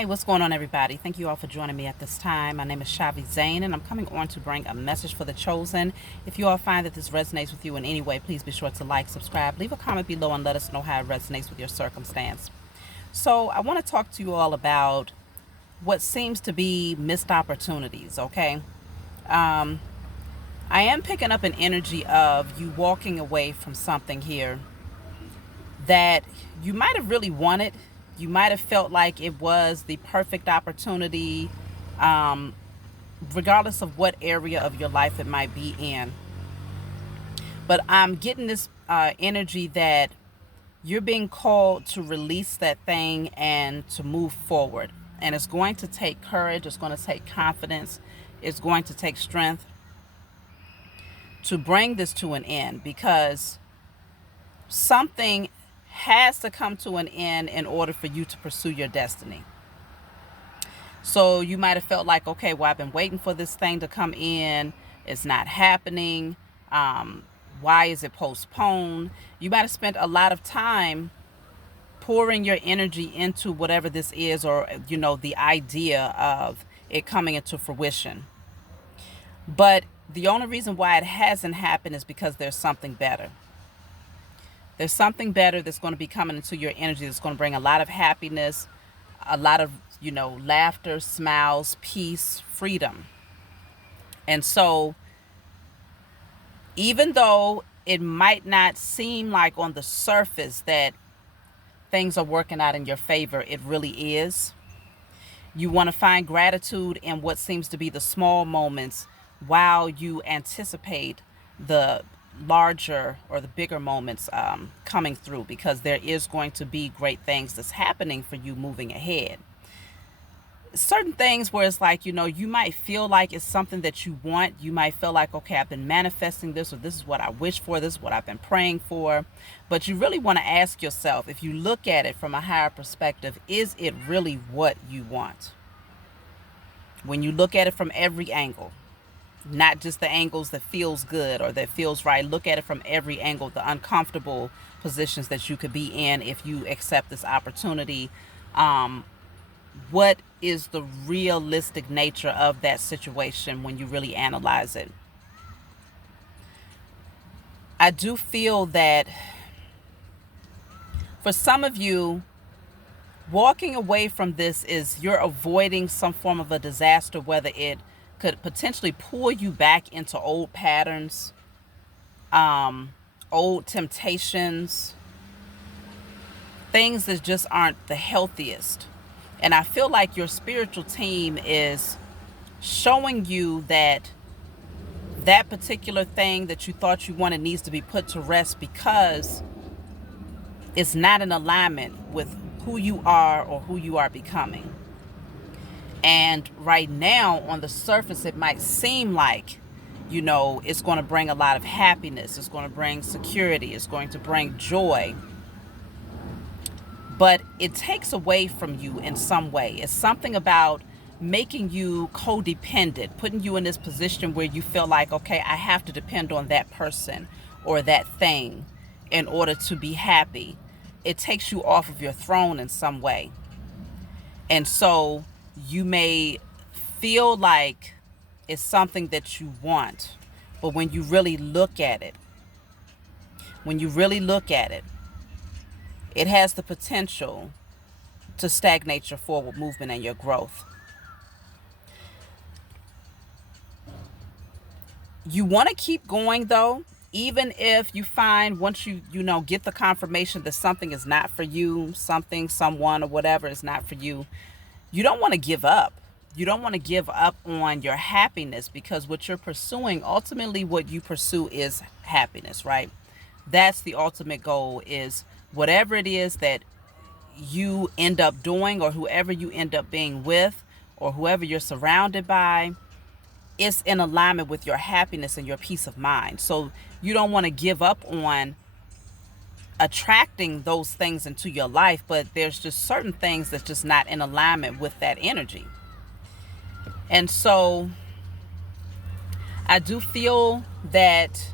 Hey, what's going on, everybody? Thank you all for joining me at this time. My name is Shavi Zane, and I'm coming on to bring a message for the chosen. If you all find that this resonates with you in any way, please be sure to like, subscribe, leave a comment below, and let us know how it resonates with your circumstance. So, I want to talk to you all about what seems to be missed opportunities, okay? Um, I am picking up an energy of you walking away from something here that you might have really wanted. You might have felt like it was the perfect opportunity, um, regardless of what area of your life it might be in. But I'm getting this energy that you're being called to release that thing and to move forward. And it's going to take courage, it's going to take confidence, it's going to take strength to bring this to an end, because something has to come to an end in order for you to pursue your destiny. So you might have felt like, okay, well, I've been waiting for this thing to come in. It's not happening. Why is it postponed? You might have spent a lot of time pouring your energy into whatever this is, or, the idea of it coming into fruition. But the only reason why it hasn't happened is because there's something better. There's something better that's going to be coming into your energy that's going to bring a lot of happiness, a lot of, laughter, smiles, peace, freedom. And so, even though it might not seem like on the surface that things are working out in your favor, it really is. You want to find gratitude in what seems to be the small moments while you anticipate the larger or the bigger moments coming through, because there is going to be great things that's happening for you moving ahead. Certain things where it's like, you might feel like it's something that you want. You might feel like, okay, I've been manifesting this, or this is what I wish for, this is what I've been praying for. But you really want to ask yourself, if you look at it from a higher perspective, is it really what you want? When you look at it from every angle, not just the angles that feels good or that feels right. Look at it from every angle, the uncomfortable positions that you could be in if you accept this opportunity. What is the realistic nature of that situation when you really analyze it? I do feel that for some of you, walking away from this is you're avoiding some form of a disaster, whether it could potentially pull you back into old patterns, old temptations, things that just aren't the healthiest. And I feel like your spiritual team is showing you that that particular thing that you thought you wanted needs to be put to rest, because it's not in alignment with who you are or who you are becoming. And right now, on the surface, it might seem like, it's going to bring a lot of happiness. It's going to bring security. It's going to bring joy. But it takes away from you in some way. It's something about making you codependent, putting you in this position where you feel like, okay, I have to depend on that person or that thing in order to be happy. It takes you off of your throne in some way. And so you may feel like it's something that you want, but when you really look at it, it has the potential to stagnate your forward movement and your growth. You want to keep going, though, even if you find, once you get the confirmation that something is not for you, something, someone, or whatever is not for you. You don't want to give up. You don't want to give up on your happiness, because what you're pursuing, ultimately what you pursue is happiness, right? That's the ultimate goal, is whatever it is that you end up doing, or whoever you end up being with, or whoever you're surrounded by, it's in alignment with your happiness and your peace of mind. So you don't want to give up on attracting those things into your life, but there's just certain things that's just not in alignment with that energy. And so I do feel that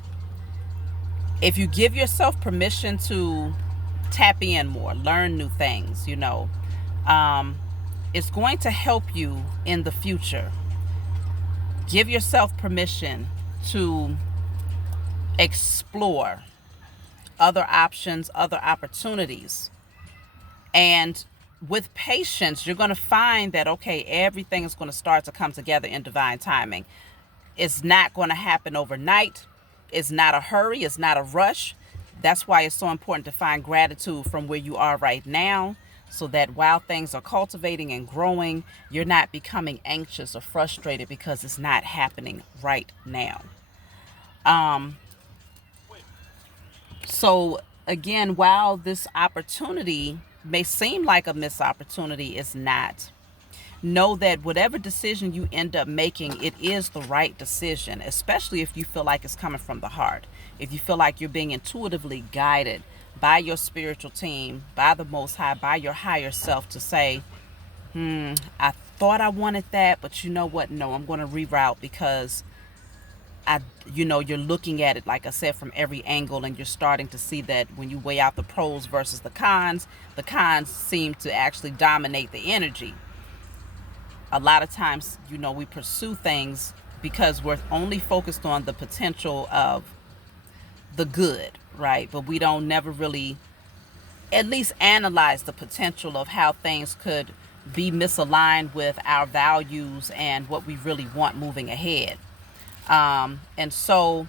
if you give yourself permission to tap in more, learn new things, It's going to help you in the future. Give yourself permission to explore other options, other opportunities. And with patience, you're going to find that, okay, everything is going to start to come together in divine timing. It's not going to happen overnight. It's not a hurry. It's not a rush. That's why it's so important to find gratitude from where you are right now, so that while things are cultivating and growing, you're not becoming anxious or frustrated because it's not happening right now. Um, so again, while this opportunity may seem like a missed opportunity, it's not. Know that whatever decision you end up making, it is the right decision, especially if you feel like it's coming from the heart. If you feel like you're being intuitively guided by your spiritual team, by the Most High, by your higher self to say, I thought I wanted that, but you know what? No, I'm going to reroute because you're looking at it, like I said, from every angle, and you're starting to see that when you weigh out the pros versus the cons seem to actually dominate the energy. A lot of times, we pursue things because we're only focused on the potential of the good, right? But we don't never really at least analyze the potential of how things could be misaligned with our values and what we really want moving ahead. And so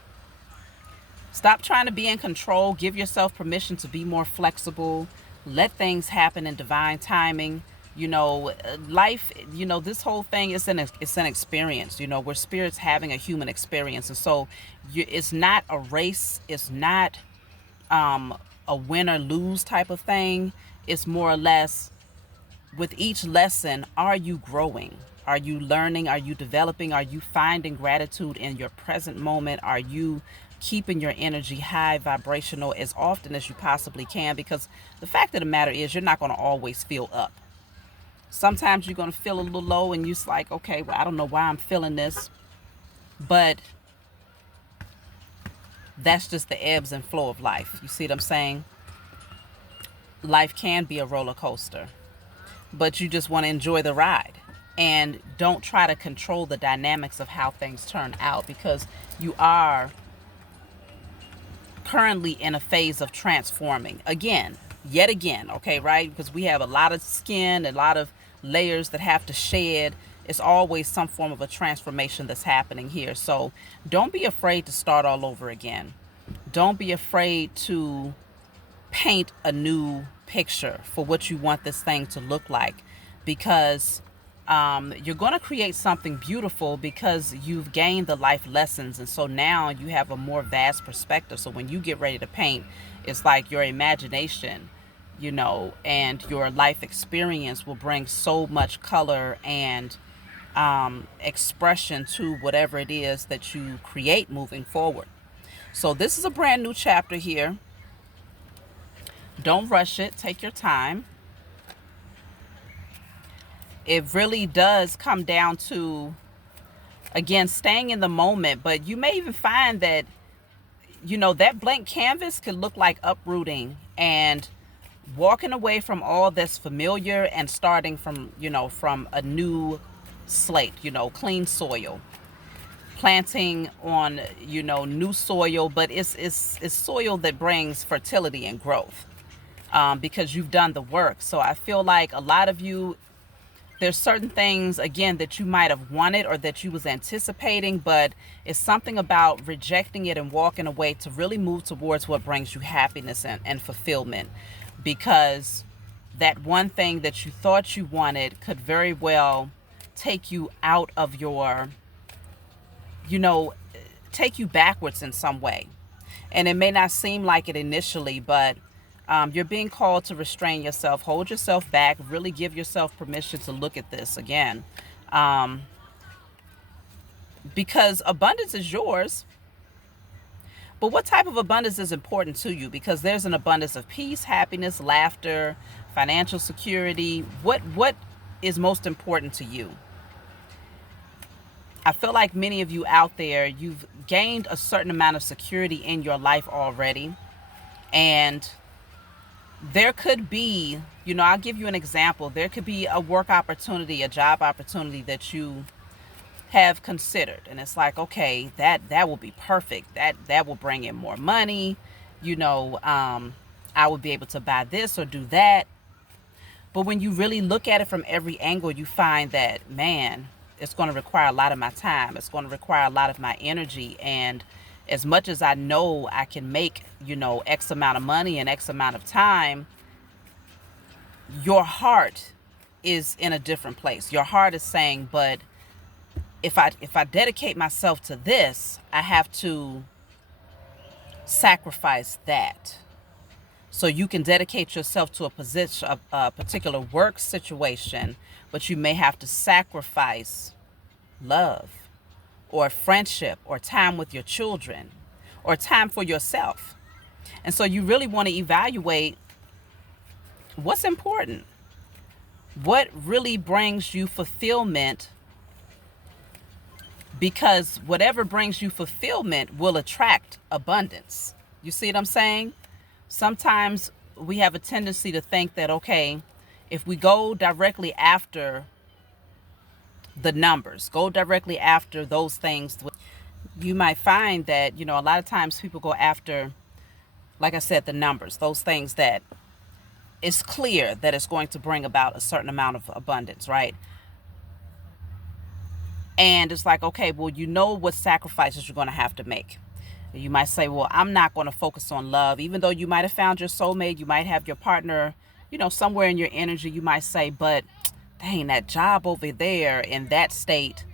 stop trying to be in control. Give yourself permission to be more flexible. Let things happen in divine timing. Life, this whole thing is it's an experience. We're spirits having a human experience. And so it's not a race. It's not a win or lose type of thing. It's more or less, with each lesson, are you growing? Are you learning? Are you developing? Are you finding gratitude in your present moment? Are you keeping your energy high vibrational as often as you possibly can? Because the fact of the matter is, you're not going to always feel up. Sometimes you're going to feel a little low and you're like, okay, well, I don't know why I'm feeling this. But that's just the ebbs and flow of life. You see what I'm saying? Life can be a roller coaster, but you just want to enjoy the ride. And don't try to control the dynamics of how things turn out, because you are currently in a phase of transforming yet again, okay, right? Because we have a lot of skin, a lot of layers that have to shed. It's always some form of a transformation that's happening here. So don't be afraid to start all over again. Don't be afraid to paint a new picture for what you want this thing to look like, because you're going to create something beautiful because you've gained the life lessons. And so now you have a more vast perspective. So when you get ready to paint, it's like your imagination, and your life experience will bring so much color and expression to whatever it is that you create moving forward. So this is a brand new chapter here. Don't rush it. Take your time. It really does come down to, again, staying in the moment. But you may even find that, that blank canvas could look like uprooting and walking away from all that's familiar and starting from, from a new slate, clean soil. Planting on, new soil, but it's soil that brings fertility and growth, because you've done the work. So I feel like a lot of you, there's certain things, again, that you might have wanted or that you was anticipating, but it's something about rejecting it and walking away to really move towards what brings you happiness and fulfillment. Because that one thing that you thought you wanted could very well take you out of your, take you backwards in some way. And it may not seem like it initially, but you're being called to restrain yourself, hold yourself back, really give yourself permission to look at this again. Because abundance is yours. But what type of abundance is important to you? Because there's an abundance of peace, happiness, laughter, financial security. What is most important to you? I feel like many of you out there, you've gained a certain amount of security in your life already. And there could be, I'll give you an example. There could be a work opportunity, a job opportunity that you have considered, and it's like, okay, that will be perfect. That will bring in more money. I would be able to buy this or do that. But when you really look at it from every angle, you find that, man, it's going to require a lot of my time. It's going to require a lot of my energy. And as much as I know I can make, X amount of money in X amount of time, your heart is in a different place. Your heart is saying, but if I dedicate myself to this, I have to sacrifice that. So you can dedicate yourself to a position, a particular work situation, but you may have to sacrifice love or friendship or time with your children or time for yourself. And so you really want to evaluate what's important, what really brings you fulfillment, because whatever brings you fulfillment will attract abundance. You see what I'm saying? Sometimes we have a tendency to think that, okay, if we go directly after the numbers, go directly after those things, you might find that, a lot of times people go after, like I said, the numbers, those things that it's clear that it's going to bring about a certain amount of abundance, right? And it's like, okay, well, what sacrifices you're going to have to make. You might say, well, I'm not going to focus on love, even though you might have found your soulmate, you might have your partner, somewhere in your energy. You might say, but dang, that job over there in that state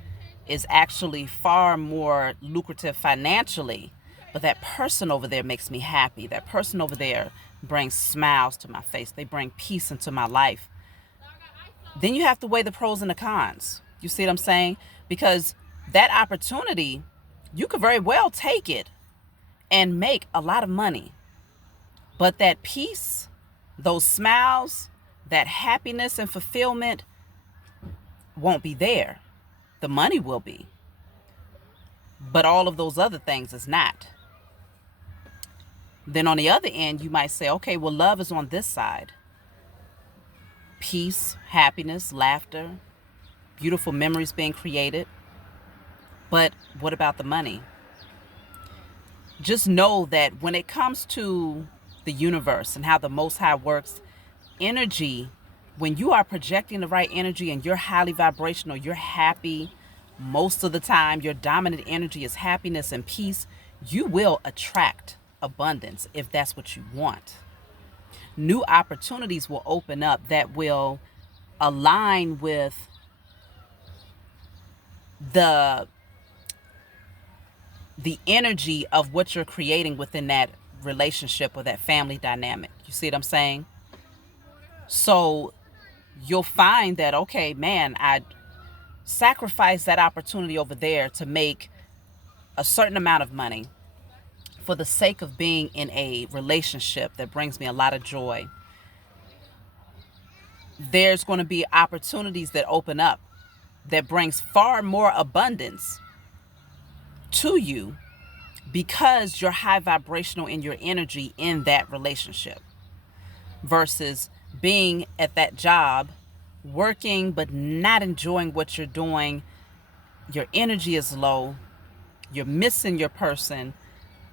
is actually far more lucrative financially. But that person over there makes me happy. That person over there brings smiles to my face. They bring peace into my life. Then you have to weigh the pros and the cons. You see what I'm saying? Because that opportunity, you could very well take it and make a lot of money. But that peace, those smiles, that happiness and fulfillment won't be there. The money will be. But all of those other things is not. Then on the other end, you might say, okay, well, love is on this side. Peace, happiness, laughter, beautiful memories being created. But what about the money? Just know that when it comes to the universe and how the Most High works, energy, when you are projecting the right energy and you're highly vibrational, you're happy most of the time, your dominant energy is happiness and peace, you will attract abundance if that's what you want. New opportunities will open up that will align with the energy of what you're creating within that relationship or that family dynamic. You see what I'm saying? So you'll find that, okay, man, I sacrificed that opportunity over there to make a certain amount of money for the sake of being in a relationship that brings me a lot of joy. There's going to be opportunities that open up that brings far more abundance to you because you're high vibrational in your energy in that relationship versus being at that job, working but not enjoying what you're doing. Your energy is low. You're missing your person.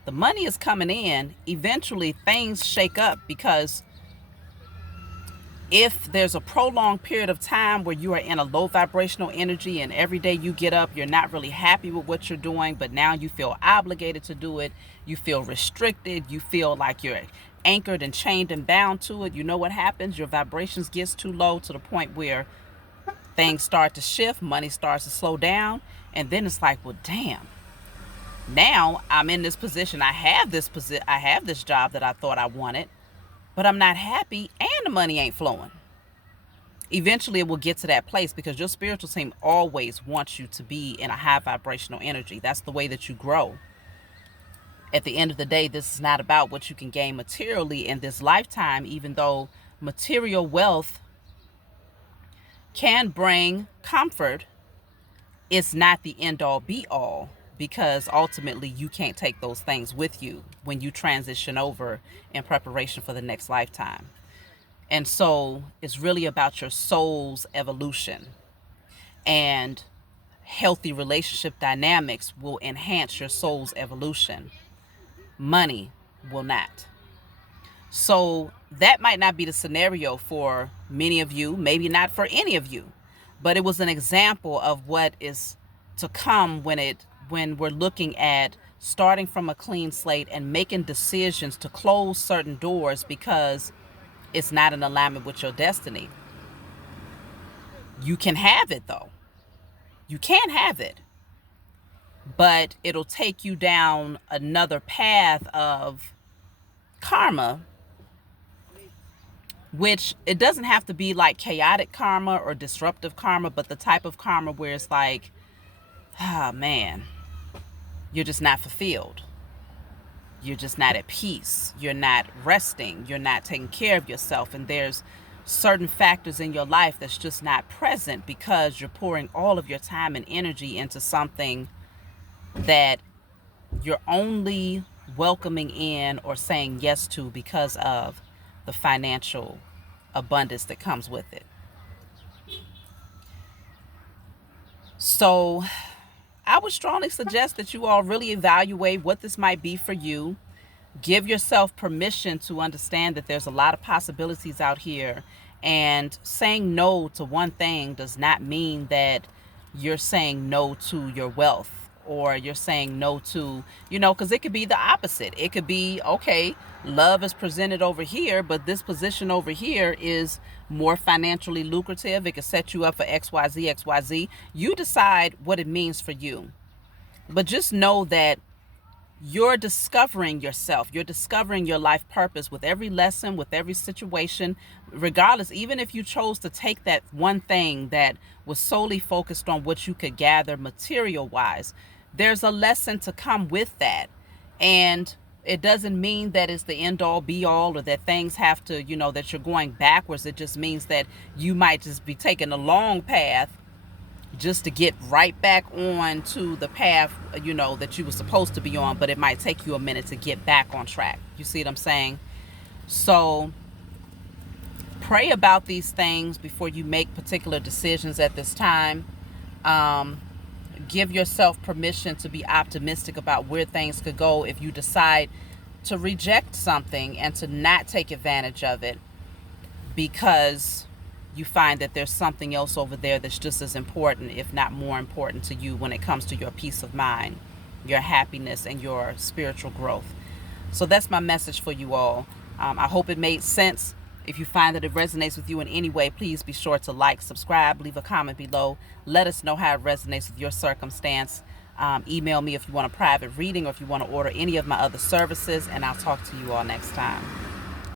The money is coming in. Eventually things shake up, because if there's a prolonged period of time where you are in a low vibrational energy and every day you get up, you're not really happy with what you're doing, but now you feel obligated to do it. You feel restricted. You feel like you're anchored and chained and bound to it. You know what happens? Your vibrations gets too low to the point where things start to shift, money starts to slow down. And then it's like, well, damn, now I'm in this position. I have this job that I thought I wanted, but I'm not happy and the money ain't flowing. Eventually it will get to that place because your spiritual team always wants you to be in a high vibrational energy. That's the way that you grow. At the end of the day, this is not about what you can gain materially in this lifetime, even though material wealth can bring comfort. It's not the end all be all, because ultimately you can't take those things with you when you transition over in preparation for the next lifetime. And so it's really about your soul's evolution. And healthy relationship dynamics will enhance your soul's evolution. Money will not. So that might not be the scenario for many of you, maybe not for any of you, but it was an example of what is to come when we're looking at starting from a clean slate and making decisions to close certain doors because it's not in alignment with your destiny. You can have it though. You can have it, but it'll take you down another path of karma, which it doesn't have to be like chaotic karma or disruptive karma, but the type of karma where it's like, ah, man, you're just not fulfilled. You're just not at peace. You're not resting. You're not taking care of yourself. And there's certain factors in your life that's just not present because you're pouring all of your time and energy into something that you're only welcoming in or saying yes to because of the financial abundance that comes with it. So I would strongly suggest that you all really evaluate what this might be for you. Give yourself permission to understand that there's a lot of possibilities out here, and saying no to one thing does not mean that you're saying no to your wealth, or you're saying no to, because it could be the opposite. It could be, okay, love is presented over here, but this position over here is more financially lucrative. It could set you up for XYZ, XYZ. You decide what it means for you. But just know that you're discovering yourself. You're discovering your life purpose with every lesson, with every situation, regardless. Even if you chose to take that one thing that was solely focused on what you could gather material wise, there's a lesson to come with that. And it doesn't mean that it's the end all be all, or that things have to, that you're going backwards. It just means that you might just be taking a long path just to get right back on to the path, that you were supposed to be on, but it might take you a minute to get back on track. You see what I'm saying? So pray about these things before you make particular decisions at this time. Give yourself permission to be optimistic about where things could go if you decide to reject something and to not take advantage of it because you find that there's something else over there that's just as important, if not more important to you when it comes to your peace of mind, your happiness, and your spiritual growth. So that's my message for you all. I hope it made sense. If you find that it resonates with you in any way, please be sure to like, subscribe, leave a comment below. Let us know how it resonates with your circumstance. Email me if you want a private reading or if you want to order any of my other services, and I'll talk to you all next time.